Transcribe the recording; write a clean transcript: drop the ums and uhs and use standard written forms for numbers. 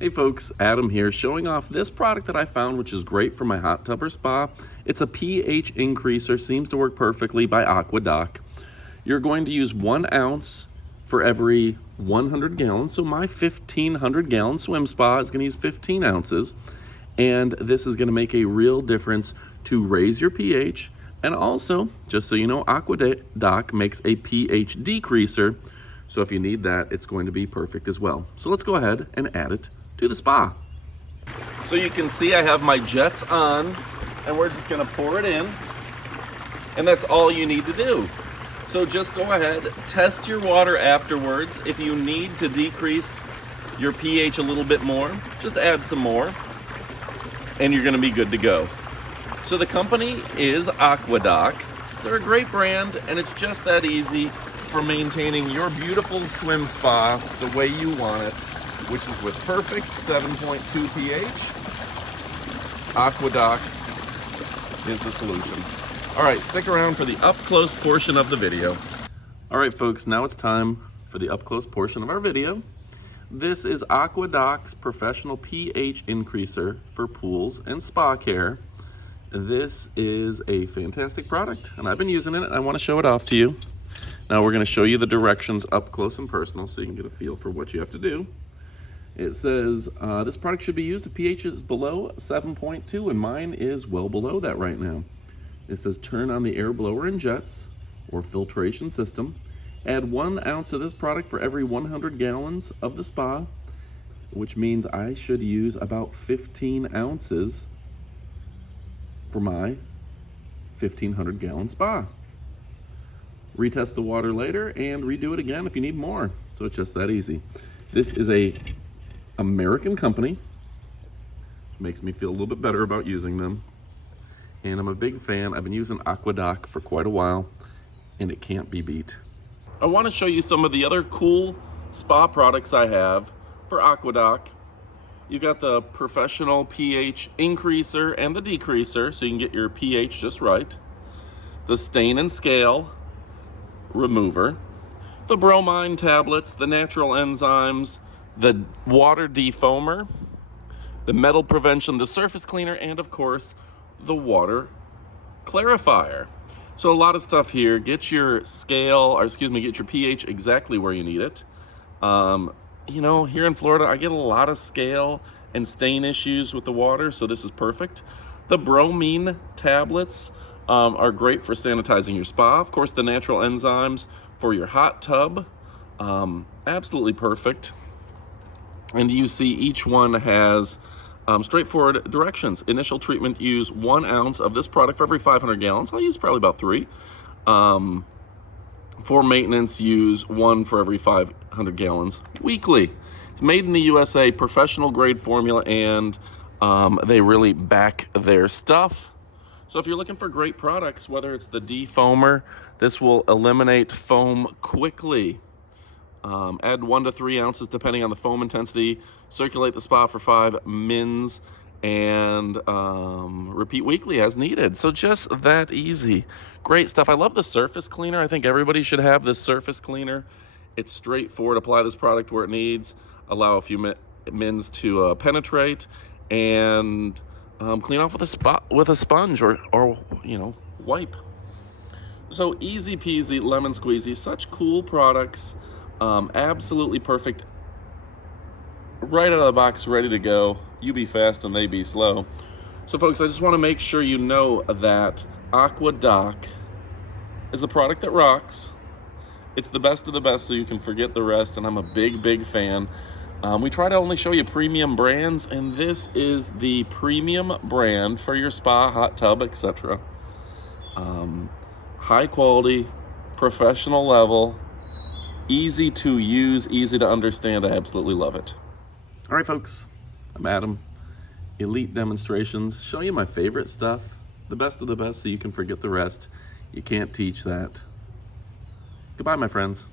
Hey folks, Adam here, showing off this product that I found, which is great for my hot tub or spa. It's a pH increaser, seems to work perfectly, by AquaDoc. You're going to use 1 ounce for every 100 gallons. So my 1,500 gallon swim spa is going to use 15 ounces. And this is going to make a real difference to raise your pH. And also, just so you know, AquaDoc makes a pH decreaser. So if you need that, it's going to be perfect as well. So let's go ahead and add it to the spa. So you can see I have my jets on, and we're just gonna pour it in, and that's all you need to do. So just go ahead, test your water afterwards. If you need to decrease your pH a little bit more, just add some more, and you're gonna be good to go. So the company is AquaDoc. They're a great brand, and it's just that easy for maintaining your beautiful swim spa the way you want it, which is with perfect 7.2 pH. AquaDoc is the solution. All right, stick around for the up-close portion of the video. All right, folks, now it's time for the up-close portion of our video. This is AquaDoc's professional pH increaser for pools and spa care. This is a fantastic product, and I've been using it, and I want to show it off to you. Now we're going to show you the directions up close and personal so you can get a feel for what you have to do. It says this product should be used if pH is below 7.2, and mine is well below that right now. It says turn on the air blower and jets or filtration system. Add 1 ounce of this product for every 100 gallons of the spa, which means I should use about 15 ounces for my 1,500 gallon spa. Retest the water later and redo it again if you need more. So it's just that easy. This is a American company, which makes me feel a little bit better about using them. And I'm a big fan. I've been using AquaDoc for quite a while, and it can't be beat. I want to show you some of the other cool spa products I have for AquaDoc. You got the professional pH increaser and the decreaser, so you can get your pH just right. The stain and scale remover, the bromine tablets, the natural enzymes, the water defoamer, the metal prevention, the surface cleaner, and of course, the water clarifier. So a lot of stuff here. Get your get your pH exactly where you need it. You know, here in Florida, I get a lot of scale and stain issues with the water, so this is perfect. The bromine tablets are great for sanitizing your spa. Of course, the natural enzymes for your hot tub, absolutely perfect. And you see each one has straightforward directions. Initial treatment, use 1 ounce of this product for every 500 gallons. I'll use probably about 3. For maintenance, use 1 for every 500 gallons weekly. It's made in the USA, professional grade formula, and they really back their stuff. So if you're looking for great products, whether it's the defoamer, this will eliminate foam quickly. Add 1 to 3 ounces depending on the foam intensity. Circulate the spa for 5 mins and repeat weekly as needed. So just that easy. Great stuff. I love the surface cleaner. I think everybody should have this surface cleaner. It's straightforward. Apply this product where it needs. Allow a few mins to penetrate and clean off with a sponge or you know, wipe. So easy peasy, lemon squeezy. Such cool products. Absolutely perfect. Right out of the box, ready to go. You be fast and they be slow. So folks, I just want to make sure you know that AquaDoc is the product that rocks. It's the best of the best, so you can forget the rest, and I'm a big fan. We try to only show you premium brands, and this is the premium brand for your spa, hot tub, etc. High quality, professional level, easy to use, easy to understand. I absolutely love it. All right, folks, I'm Adam. Elite Demonstrations. Show you my favorite stuff, the best of the best, so you can forget the rest. You can't teach that. Goodbye, my friends.